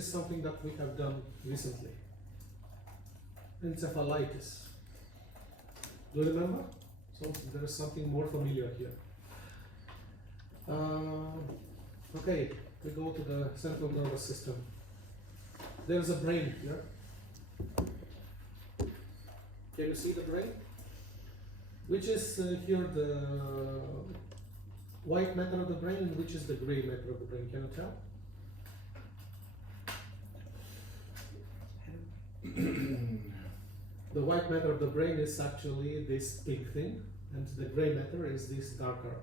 is something that we have done recently. Encephalitis. Do you remember? So there is something more familiar here. Okay, we go to the central nervous system. There's a brain here. Can you see the brain? Which is here the white matter of the brain, and which is the gray matter of the brain? Can you tell? The white matter of the brain is actually this pink thing, and the gray matter is this darker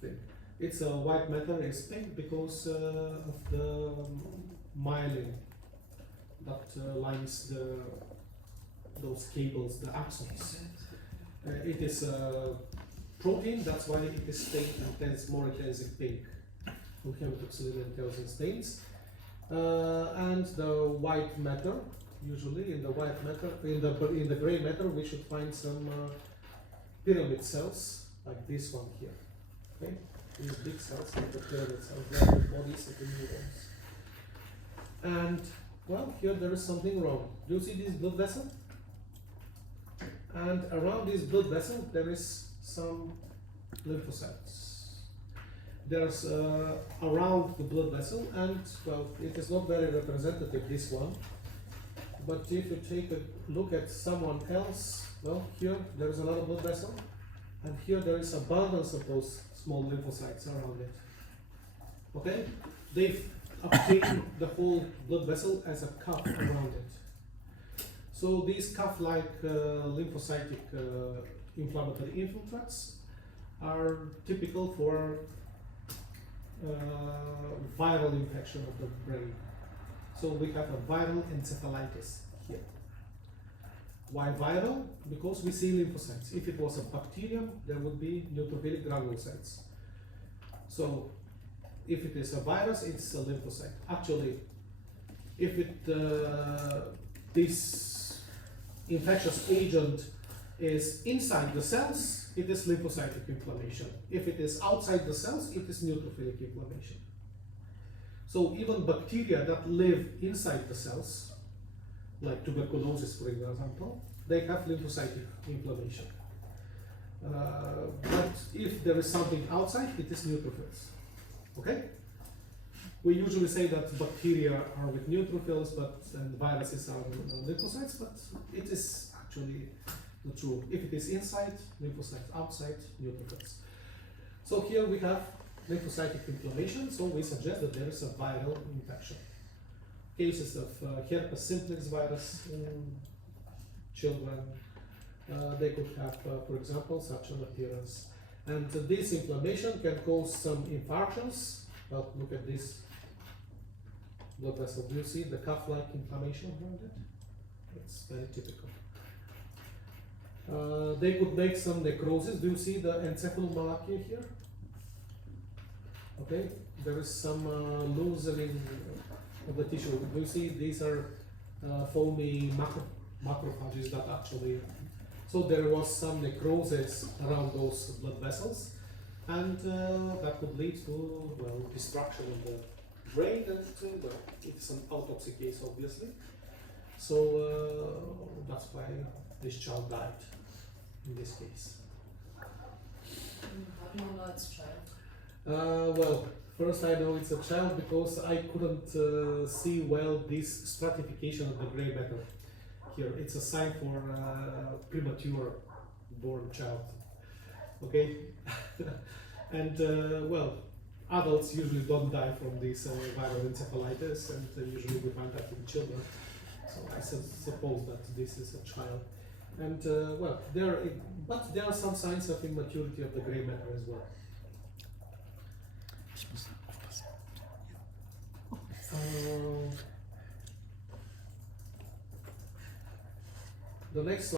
thing. It's a white matter is pink because of the myelin that lines those cables, the axons. It is a protein, that's why it is stained more intense in pink. We have oxygen and tyrosine stains. And the white matter, usually in the white matter, in the gray matter, we should find some pyramid cells like this one here. Okay, these big cells like the pyramid cells, they are the bodies of the neurons. And well, here there is something wrong. Do you see this blood vessel? And around this blood vessel there is some lymphocytes. There's around the blood vessel, and well, it is not very representative, this one, but if you take a look at someone else, well, here there is another blood vessel, and here there is abundance of those small lymphocytes around it. Okay, they've obtained the whole blood vessel as a cup around it. So these cuff-like lymphocytic inflammatory infiltrates are typical for viral infection of the brain. So we have a viral encephalitis here. Why viral? Because we see lymphocytes. If it was a bacterium, there would be neutrophilic granulocytes. So if it is a virus, it's a lymphocyte. Actually, if this infectious agent is inside the cells, it is lymphocytic inflammation. If it is outside the cells, it is neutrophilic inflammation. So even bacteria that live inside the cells, like tuberculosis for example, they have lymphocytic inflammation. But if there is something outside, it is neutrophils. Okay? We usually say that bacteria are with neutrophils, and viruses are lymphocytes, but it is actually not true. If it is inside, lymphocytes; outside, neutrophils. So here we have lymphocytic inflammation, so we suggest that there is a viral infection. Cases of herpes simplex virus in children, they could have, for example, such an appearance. And this inflammation can cause some infarctions. Well, look at this blood vessel. Do you see the cuff-like inflammation around it? It's very typical. They could make some necrosis. Do you see the encephalomalacia here? Okay, there is some loosening of the tissue. Do you see these are foamy macrophages that actually, so there was some necrosis around those blood vessels, and that could lead to, well, destruction of the brain, and it's an autopsy case, obviously. So that's why this child died in this case. How do you know it's a child? Well, first I know it's a child because I couldn't see well this stratification of the gray matter here. It's a sign for premature born child. Okay, and well, adults usually don't die from this viral encephalitis, and usually we find that in children. So I suppose that this is a child. And well, but there are some signs of immaturity of the gray matter as well. The next slide.